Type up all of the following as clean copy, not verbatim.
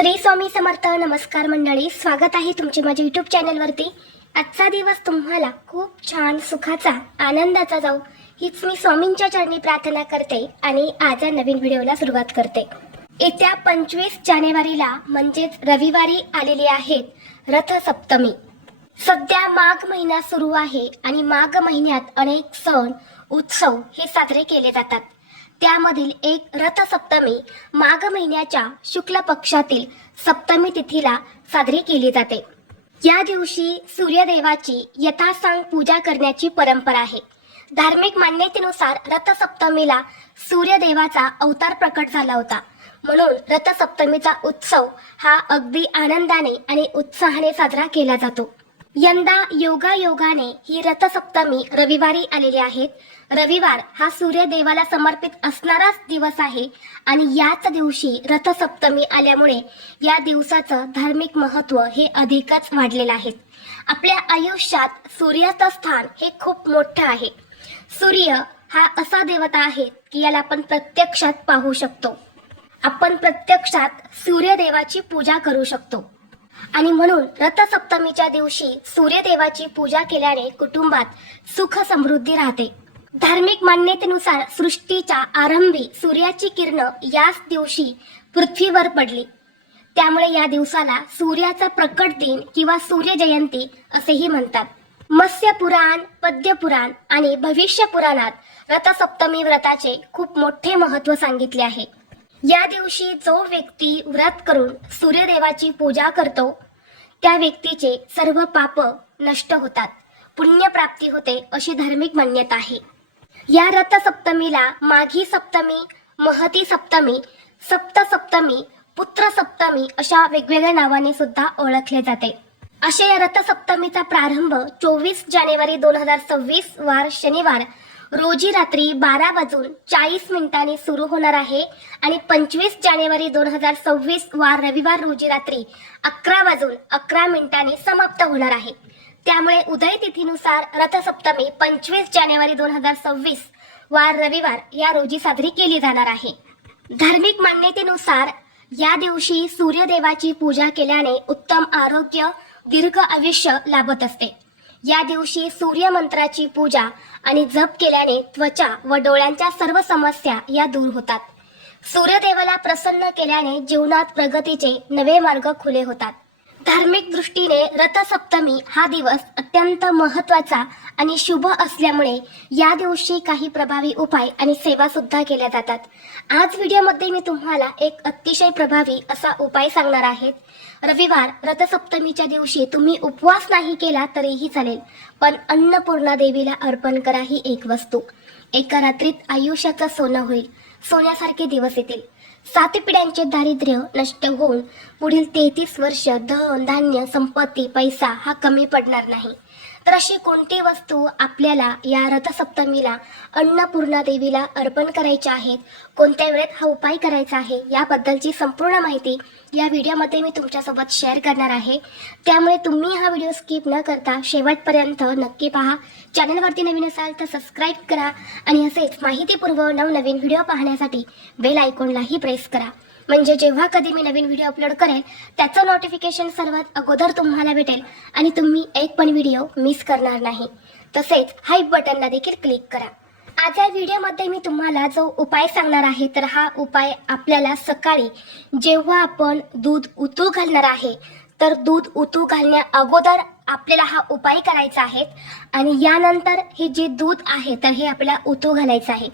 श्री स्वामी समर्थ. नमस्कार मंडळी, स्वागत आहे तुमचे माझ्या यूट्यूब चॅनलवरती. आजचा दिवस तुम्हाला खूप छान सुखाचा आनंदाचा जाऊ हीच मी स्वामींच्या चरणी प्रार्थना करते आणि आज या नवीन व्हिडिओला सुरुवात करते. येत्या 25 जानेवारीला म्हणजेच रविवारी आलेली आहेत रथसप्तमी. सध्या माघ महिना सुरू आहे आणि माघ महिन्यात अनेक सण उत्सव हे साजरे केले जातात. त्यामधील एक रथसप्तमी माघ महिन्याच्या शुक्ल पक्षातील सप्तमी तिथीला साजरी केली जाते. या दिवशी सूर्यदेवाची यथासांग पूजा करण्याची परंपरा आहे. धार्मिक मान्यतेनुसार रथसप्तमीला सूर्यदेवाचा अवतार प्रकट झाला होता, म्हणून रथसप्तमीचा उत्सव हा अगदी आनंदाने आणि उत्साहाने साजरा केला जातो. यंदा योगायोगाने ही रथसप्तमी रविवारी आलेली आहे. रविवार हा सूर्यदेवाला समर्पित असणाराच दिवस आहे आणि याच दिवशी रथसप्तमी आल्यामुळे या दिवसाचं धार्मिक महत्त्व हे अधिकच वाढलेलं आहे. आपल्या आयुष्यात सूर्याचं स्थान हे खूप मोठं आहे. सूर्य हा असा देवता आहे की याला आपण प्रत्यक्षात पाहू शकतो. आपण प्रत्यक्षात सूर्यदेवाची पूजा करू शकतो आणि म्हणून रथसप्तमीच्या दिवशी सूर्यदेवाची पूजा केल्याने कुटुंबात सुख समृद्धी राहते. धार्मिक मान्यतेनुसार सृष्टीच्या आरंभी सूर्याची किरणं याच दिवशी पृथ्वीवर पडली. त्यामुळे या दिवसाला सूर्याचा प्रकट दिन किंवा सूर्य जयंती असेही म्हणतात. मत्स्य पुराण, पद्य पुराण आणि भविष्य पुराणात रथसप्तमी व्रताचे खूप मोठे महत्त्व सांगितले आहे. या दिवशी जो व्यक्ती व्रत करून सूर्यदेवाची पूजा करतो त्या व्यक्तीचे सर्व पाप नष्ट होतात, पुण्यप्राप्ती होते अशी धार्मिक मान्यता आहे. या रथसप्तमीला माघी सप्तमी, महती सप्तमी, सप्तसप्तमी, पुत्र सप्तमी अशा वेगवेगळ्या नावाने सुद्धा ओळखले जाते. अशा या रथसप्तमीचा प्रारंभ 24 जानेवारी 2026 वार शनिवार रोजी रात्री 12:40 सुरू होणार आहे आणि 25 जानेवारी 2026 वार रविवार रोजी रात्री 11:11 समाप्त होणार आहे. त्यामुळे उदय तिथीनुसार रथसप्तमी 25 जानेवारी 2026 वार रविवार या रोजी साजरी केली जाणार आहे. धार्मिक मान्यतेनुसार या दिवशी सूर्यदेवाची पूजा केल्याने उत्तम आरोग्य, दीर्घ आयुष्य लाभत असते. या दिवशी सूर्यमंत्राची पूजा आणि जप केल्याने त्वचा व डोळ्यांच्या सर्व समस्या या दूर होतात. सूर्यदेवाला प्रसन्न केल्याने जीवनात प्रगतीचे नवे मार्ग खुले होतात. धार्मिक दृष्टीने रथसप्तमी हा दिवस अत्यंत महत्त्वाचा आणि शुभ असल्यामुळे या दिवशी काही प्रभावी उपाय आणि सेवा सुद्धा केल्या जातात. आज व्हिडिओमध्ये मी तुम्हाला एक अतिशय प्रभावी असा उपाय सांगणार आहे. रविवार रथसप्तमीच्या दिवशी तुम्ही उपवास नाही केला तरीही चालेल, पण अन्नपूर्णा देवीला अर्पण करा ही एक वस्तू. एका रात्रीत आयुष्याचं सोनं होईल, सोन्यासारखे दिवस येतील. 7 पिढ्यांचे दारिद्र्य नष्ट होऊन पुढील 33 वर्ष धन, धान्य, संपत्ती, पैसा हा कमी पडणार नाही. तर अशी कोणती वस्तू आपल्याला या रथसप्तमीला अन्नपूर्णा देवीला अर्पण करायची आहेत, कोणत्या वेळेत हा उपाय करायचा आहे याबद्दलची संपूर्ण माहिती या व्हिडिओमध्ये मी तुमच्यासोबत शेअर करणार आहे. त्यामुळे तुम्ही हा व्हिडिओ स्किप न करता शेवटपर्यंत नक्की पहा. चॅनलवरती नवीन असाल तर सबस्क्राईब करा आणि असेच माहितीपूर्व नवनवीन व्हिडिओ पाहण्यासाठी बेल आयकॉनलाही प्रेस करा, म्हणजे जेव्हा कधी मी नवीन व्हिडिओ अपलोड करेल त्याचं नोटिफिकेशन सर्वात अगोदर तुम्हाला भेटेल आणि तुम्ही एक पण व्हिडिओ मिस करणार नाही. तसेच हाईप बटनला देखील क्लिक करा. आज या व्हिडिओमध्ये मी तुम्हाला जो उपाय सांगणार आहे तर हा उपाय आपल्याला सकाळी जेव्हा आपण दूध उतू घालणार आहे तर दूध उतू घालण्या अगोदर आपल्याला हा उपाय करायचा आहे आणि यानंतर हे जे दूध आहे तर हे आपल्याला उतू घालायचं आहे.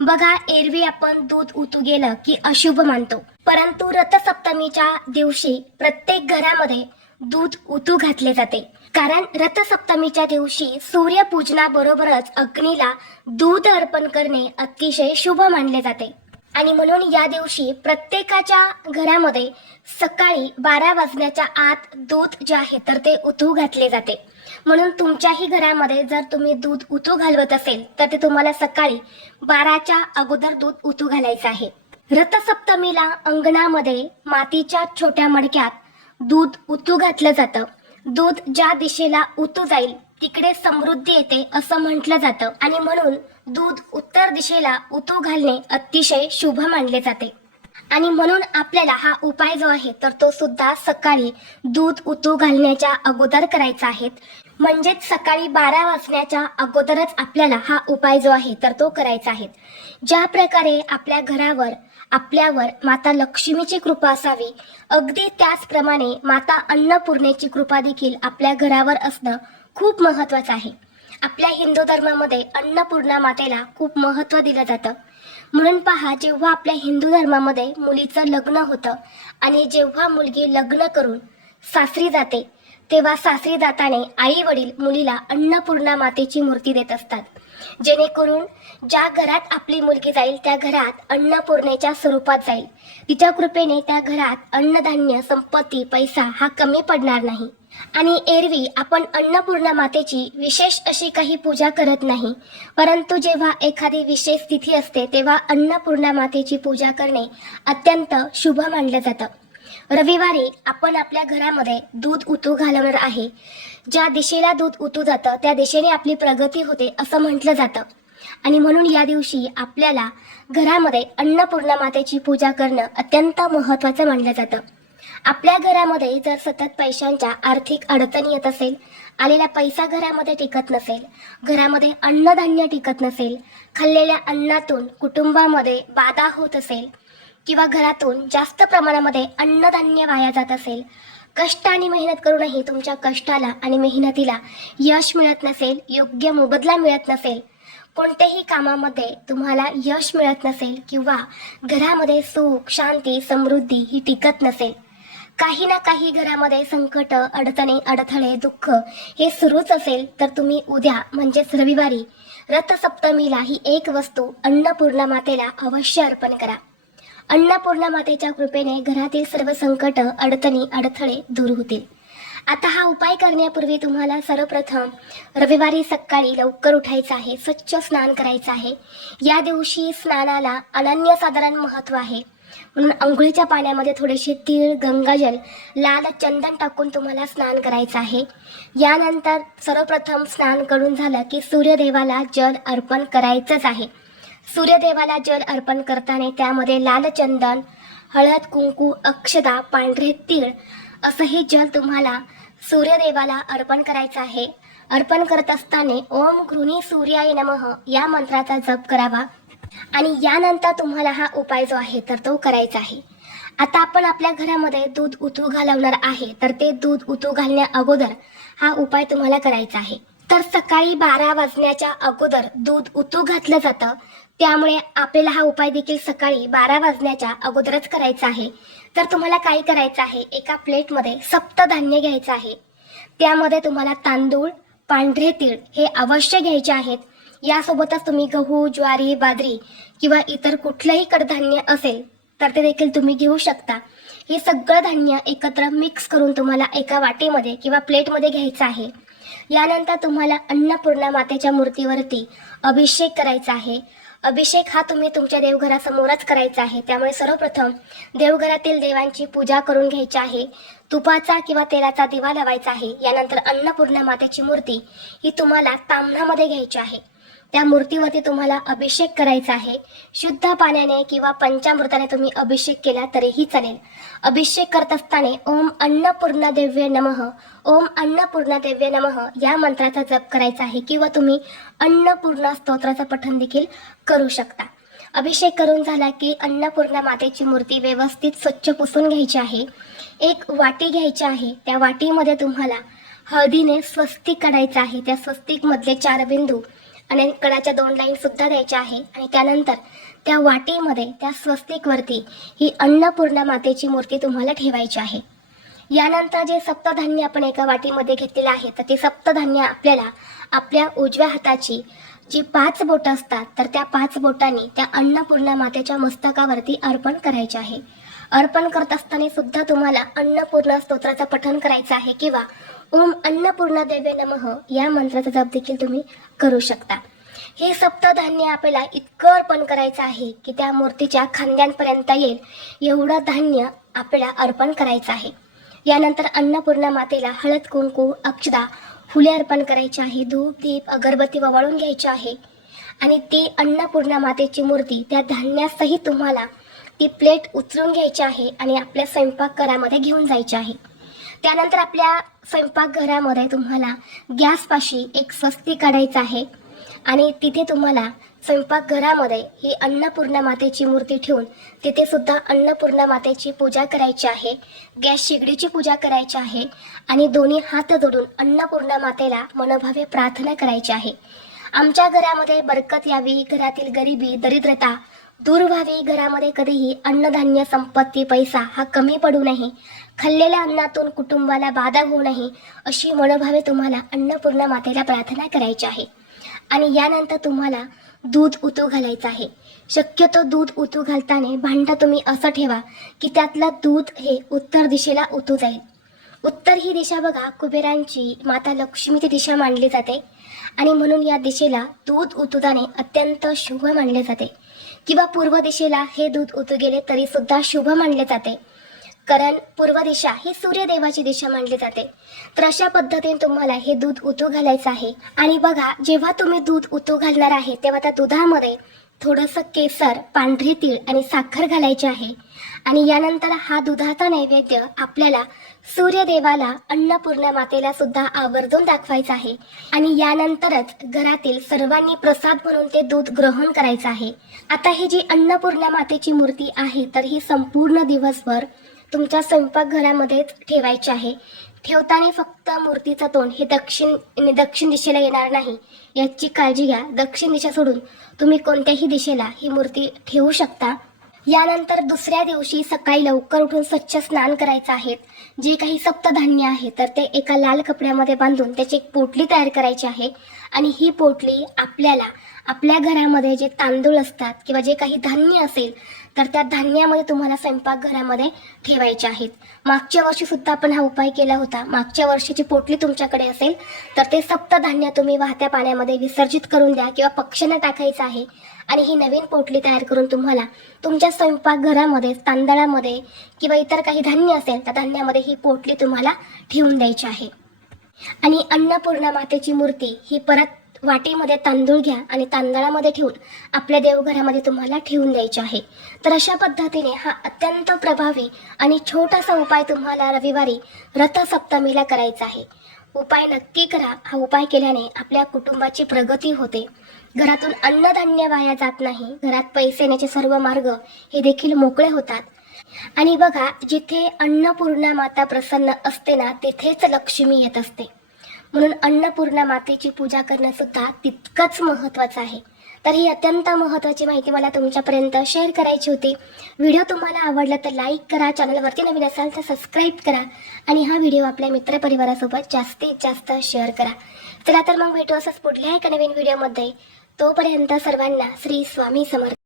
बघा, एरवी आपण दूध उतू गेलं की अशुभ मानतो, परंतु रथसप्तमीच्या दिवशी प्रत्येक घरामध्ये दूध उतू घातले जाते. कारण रथसप्तमीच्या दिवशी सूर्यपूजनाबरोबरच अग्नीला दूध अर्पण करणे अतिशय शुभ मानले जाते आणि म्हणून या दिवशी प्रत्येकाच्या घरामध्ये सकाळी 12 वाजण्याच्या आत दूध जे आहे तर ते उतू घातले जाते. म्हणून तुमच्याही घरामध्ये जर तुम्ही दूध उतू घालवत असेल तर ते तुम्हाला सकाळी 12च्या अगोदर दूध उतू घालायचं आहे. रथसप्तमीला अंगणामध्ये मातीच्या छोट्या मडक्यात दूध उतू घातलं जातं. दूध ज्या दिशेला उतू जाईल तिकडे समृद्धी येते असं म्हटलं जातं आणि म्हणून दूध उत्तर दिशेला उतू घालणे अतिशय शुभ मानले जाते. आणि म्हणून आपल्याला हा उपाय जो आहे तर तो सुद्धा सकाळी दूध उतू घालण्याच्या अगोदर करायचा आहे. म्हणजेच सकाळी 12 वाजण्याच्या अगोदरच आपल्याला हा उपाय जो आहे तर तो करायचा आहे. ज्या प्रकारे आपल्या घरावर आपल्यावर माता लक्ष्मीची कृपा असावी, अगदी त्याचप्रमाणे माता अन्नपूर्णेची कृपा देखील आपल्या घरावर असणं खूप महत्त्वाचं आहे. आपल्या हिंदू धर्मामध्ये अन्नपूर्णा मातेला खूप महत्त्व दिलं जातं. म्हणून पहा, जेव्हा आपल्या हिंदू धर्मामध्ये मुलीचं लग्न होतं आणि जेव्हा मुलगी लग्न करून सासरी जाते, तेव्हा सासरी जाताना आई वडील मुलीला अन्नपूर्णा मातेची मूर्ती देत असतात, जेणेकरून ज्या घरात आपली मुलगी जाईल त्या घरात अन्नपूर्णेच्या स्वरूपात जाईल. तिच्या कृपेने त्या घरात अन्नधान्य, संपत्ती, पैसा हा कमी पडणार नाही. आणि एरवी आपण अन्नपूर्णा मातेची विशेष अशी काही पूजा करत नाही, परंतु जेव्हा एखादी विशेष तिथी असते तेव्हा अन्नपूर्णा मातेची पूजा करणे अत्यंत शुभ मानलं जातं. रविवारी आपण आपल्या घरामध्ये दूध उतू घालवणार आहे. ज्या दिशेला दूध उतू जातं त्या दिशेने आपली प्रगती होते असं म्हटलं जातं. आणि म्हणून या दिवशी आपल्याला घरामध्ये अन्नपूर्णा मातेची पूजा करणं अत्यंत महत्त्वाचं मानलं जातं. आपल्या घरामध्ये जर सतत पैशांच्या आर्थिक अडचणी येत असेल, आलेला पैसा घरामध्ये टिकत नसेल, घरामध्ये अन्नधान्य टिकत नसेल, खाल्लेल्या अन्नातून कुटुंबामध्ये बाधा होत असेल किंवा घरातून जास्त प्रमाणामध्ये अन्नधान्य वाया जात असेल, कष्ट आणि मेहनत करूनही तुमच्या कष्टाला आणि मेहनतीला यश मिळत नसेल, योग्य मोबदला मिळत नसेल, कोणत्याही कामामध्ये तुम्हाला यश मिळत नसेल किंवा घरामध्ये सुख, शांती, समृद्धी ही टिकत नसेल, काही ना काही घरामध्ये संकट, अडचणी, अडथळे, दुःख हे सुरूच असेल, तर तुम्ही उद्या म्हणजेच रविवारी रथसप्तमीला ही एक वस्तू अन्नपूर्णा मातेला अवश्य अर्पण करा. अन्नपूर्णा मातेच्या कृपेने घरातील सर्व संकट, अडचणी, अडथळे दूर होतील. आता हा उपाय करण्यापूर्वी तुम्हाला सर्वप्रथम रविवारी सकाळी लवकर उठायचं आहे, स्वच्छ स्नान करायचं आहे. या दिवशी स्नानाला अनन्यसाधारण महत्त्व आहे. म्हणून अंघोळीच्या पाण्यामध्ये थोडेसे तीळ, गंगाजल, लाल चंदन टाकून तुम्हाला स्नान करायचं आहे. यानंतर सर्वप्रथम स्नान करून झालं की सूर्यदेवाला जल अर्पण करायचंच आहे. सूर्यदेवाला जल अर्पण करताना त्यामध्ये लाल चंदन, हळद, कुंकू, अक्षदा, पांढरे तीळ असं हे जल तुम्हाला सूर्यदेवाला अर्पण करायचं आहे. अर्पण करत असताना ओम घृणी सूर्याय नमः या मंत्राचा जप करावा आणि यानंतर तुम्हाला हा उपाय जो आहे तर तो करायचा आहे. आता आपण आपल्या घरामध्ये दूध उतू घालवणार आहे, तर ते दूध उतू घालण्या अगोदर हा उपाय तुम्हाला करायचा आहे. तर सकाळी 12 वाजण्याच्या अगोदर दूध उतू घातलं जातं, त्यामुळे आपल्याला हा उपाय देखील सकाळी 12 वाजण्याच्या अगोदरच करायचा आहे. तर तुम्हाला काय करायचं आहे, एका प्लेटमध्ये सप्तधान्य घ्यायचं आहे. त्यामध्ये तुम्हाला तांदूळ, पांढरे तीळ हे अवश्य घ्यायचे आहेत. यासोबतच तुम्ही गहू, ज्वारी, बाजरी किंवा इतर कुठलंही कडधान्य असेल तर ते देखील तुम्ही घेऊ शकता. हे सगळं धान्य एकत्र मिक्स करून तुम्हाला एका वाटीमध्ये किंवा प्लेटमध्ये घ्यायचं आहे. यानंतर तुम्हाला अन्नपूर्णा मातेच्या मूर्तीवरती अभिषेक करायचा आहे. अभिषेक हा तुम्ही तुमच्या देवघरासमोरच करायचा आहे. त्यामुळे सर्वप्रथम देवघरातील देवांची पूजा करून घ्यायची आहे. तुपाचा किंवा तेलाचा दिवा लावायचा आहे. यानंतर अन्नपूर्णा मातेची मूर्ती ही तुम्हाला ताम्हणामध्ये घ्यायची आहे. त्या मूर्तीवरती तुम्हाला अभिषेक करायचा आहे. शुद्ध पाण्याने किंवा पंचामृताने तुम्ही अभिषेक केला तरीही चालेल. अभिषेक करत असताना ओम अन्नपूर्णा देव्ये नमः, ओम अन्नपूर्णा देव्ये नमः या मंत्राचा जप करायचा आहे किंवा तुम्ही अन्नपूर्णा स्तोत्राचं पठण देखील करू शकता. अभिषेक करून झाला की अन्नपूर्णा मातेची मूर्ती व्यवस्थित स्वच्छ पुसून घ्यायची आहे. एक वाटी घ्यायची आहे. त्या वाटीमध्ये तुम्हाला हळदीने स्वस्तिक काढायचं आहे. त्या स्वस्तिक मधले 4 बिंदू आणि कडाच्या 2 लाईन सुद्धा द्यायच्या आहे. आणि त्यानंतर त्या वाटीमध्ये त्या स्वस्तिकवरती ही अन्नपूर्णा मातेची मूर्ती तुम्हाला ठेवायची आहे. यानंतर जे सप्तधान्य आपण एका वाटीमध्ये घेतलेलं आहे, तर ते सप्तधान्य आपल्याला आपल्या उजव्या हाताची जी 5 बोटं असतात तर त्या 5 बोटांनी त्या अन्नपूर्णा मातेच्या मस्तकावरती अर्पण करायचे आहे. अर्पण करत असताना सुद्धा तुम्हाला अन्नपूर्णा स्तोत्राचं पठण करायचं आहे किंवा ओम अन्नपूर्णा देवे नमः या मंत्राचा जप देखील तुम्ही करू शकता. हे सप्तधान्य आपल्याला इतकं अर्पण करायचं आहे की त्या मूर्तीच्या खांद्यांपर्यंत येईल एवढं धान्य आपल्याला अर्पण करायचं आहे. यानंतर अन्नपूर्णा मातेला हळद, कुंकू, अक्षदा, फुले अर्पण करायची आहे. धूप, दीप, अगरबत्ती ववाळून घ्यायची आहे आणि ती अन्नपूर्णा मातेची मूर्ती त्या धान्यासहित तुम्हाला ती प्लेट उचलून घ्यायची आहे आणि आपल्या स्वयंपाकघरामध्ये घेऊन जायची आहे. त्यानंतर आपल्या स्वयंपाकघरामध्ये तुम्हाला गॅसपाशी एक स्वस्ती काढायचं आहे आणि तिथे तुम्हाला स्वयंपाकघरामध्ये ही अन्नपूर्णा मातेची मूर्ती ठेवून तिथे सुद्धा अन्नपूर्णा मातेची पूजा करायची आहे. गॅस शेगडीची पूजा करायची आहे आणि दोन्ही हात जोडून अन्नपूर्णा मातेला मनोभावे प्रार्थना करायची आहे. आमच्या घरामध्ये बरकत यावी, घरातील गरिबी दरिद्रता दूर व्हावी, घरामध्ये कधीही अन्नधान्य संपत्ती पैसा हा कमी पडू नये, खाल्लेल्या अन्नातून कुटुंबाला बाधा होऊ नये अशी मनोभावे तुम्हाला अन्नपूर्णा मातेला प्रार्थना करायची आहे. आणि यानंतर तुम्हाला दूध उतू घालायचं आहे. शक्यतो दूध उतू घालताना भांडं तुम्ही असं ठेवा की त्यातलं दूध हे उत्तर दिशेला उतू जाईल. उत्तर ही दिशा बघा कुबेरांची, माता लक्ष्मीची दिशा मानली जाते आणि म्हणून या दिशेला दूध उतुदाने अत्यंत शुभ मानले जाते. किंवा पूर्व दिशेला हे दूध उतू गेले तरी सुद्धा शुभ मानले जाते, कारण पूर्व दिशा ही सूर्यदेवाची दिशा मानली जाते. तर अशा पद्धतीने तुम्हाला हे दूध उतू घालायचं आहे. आणि बघा, जेव्हा तुम्ही दूध उतू घालणार आहे तेव्हा त्या दुधामध्ये थोडंसं केसर, पांढरे तीळ आणि साखर घालायचे आहे. आणि यानंतर हा दुधाचा नैवेद्य आपल्याला सूर्यदेवाला, अन्नपूर्णा मातेला सुद्धा आवर्जून दाखवायचा आहे. आणि यानंतरच घरातील सर्वांनी प्रसाद म्हणून ते दूध ग्रहण करायचं आहे. आता ही जी अन्नपूर्णा मातेची मूर्ती आहे तर ही संपूर्ण दिवसभर तुमच्या स्वयंपाकघरामध्येच ठेवायची आहे. ठेवताना फक्त मूर्तीचं तोंड हे दक्षिण दिशेला येणार नाही याची काळजी घ्या. दक्षिण दिशा सोडून तुम्ही कोणत्याही दिशेला ही मूर्ती ठेवू शकता. यानंतर दुसऱ्या दिवशी सकाळी लवकर उठून स्वच्छ स्नान करायचं आहे. जे काही सप्तधान्य आहे तर ते एका लाल कपड्यामध्ये बांधून त्याची एक पोटली तयार करायची आहे. आणि ही पोटली आपल्याला आपल्या घरामध्ये जे तांदूळ असतात किंवा जे काही धान्य असेल तर त्या धान्यामध्ये तुम्हाला स्वयंपाकघरामध्ये ठेवायचे आहेत. मागच्या वर्षी सुद्धा आपण हा उपाय केला होता. मागच्या वर्षीची पोटली तुमच्याकडे असेल तर ते सप्तधान्य तुम्ही वाहत्या पाण्यामध्ये विसर्जित करून द्या किंवा पक्ष्यांना टाकायचं आहे. आणि ही नवीन पोटली तयार करून तुम्हाला तुमच्या स्वयंपाकघरामध्ये तांदळामध्ये किंवा इतर काही धान्य असेल त्या धान्यामध्ये ही पोटली तुम्हाला ठेवून द्यायची आहे. आणि अन्नपूर्णा मातेची मूर्ती ही परत वाटीमध्ये तांदूळ घ्या आणि तांदळामध्ये ठेवून आपल्या देवघरामध्ये तुम्हाला ठेवून द्यायचे आहे. तर अशा पद्धतीने हा अत्यंत प्रभावी आणि छोटासा उपाय तुम्हाला रविवारी रथसप्तमीला करायचा आहे. उपाय नक्की करा. हा उपाय केल्याने आपल्या कुटुंबाची प्रगती होते, घरातून अन्नधान्य वाया जात नाही, घरात पैसे येण्याचे सर्व मार्ग हे देखील मोकळे होतात. आणि बघा, जिथे अन्नपूर्णा माता प्रसन्न असते ना तिथेच लक्ष्मी येत असते. म्हणून अन्नपूर्णा मातेची पूजा करणं सुद्धा तितकंच महत्त्वाचं आहे. तर ही अत्यंत महत्त्वाची माहिती मला तुमच्यापर्यंत शेअर करायची होती. व्हिडिओ तुम्हाला आवडला तर लाईक करा, चॅनलवरती नवीन असाल तर सबस्क्राईब करा आणि हा व्हिडिओ आपल्या मित्रपरिवारासोबत जास्तीत जास्त शेअर करा. चला तर मग भेटू असंच पुढल्या एका नवीन व्हिडिओमध्ये. तोपर्यंत सर्वांना श्री स्वामी समर्थ.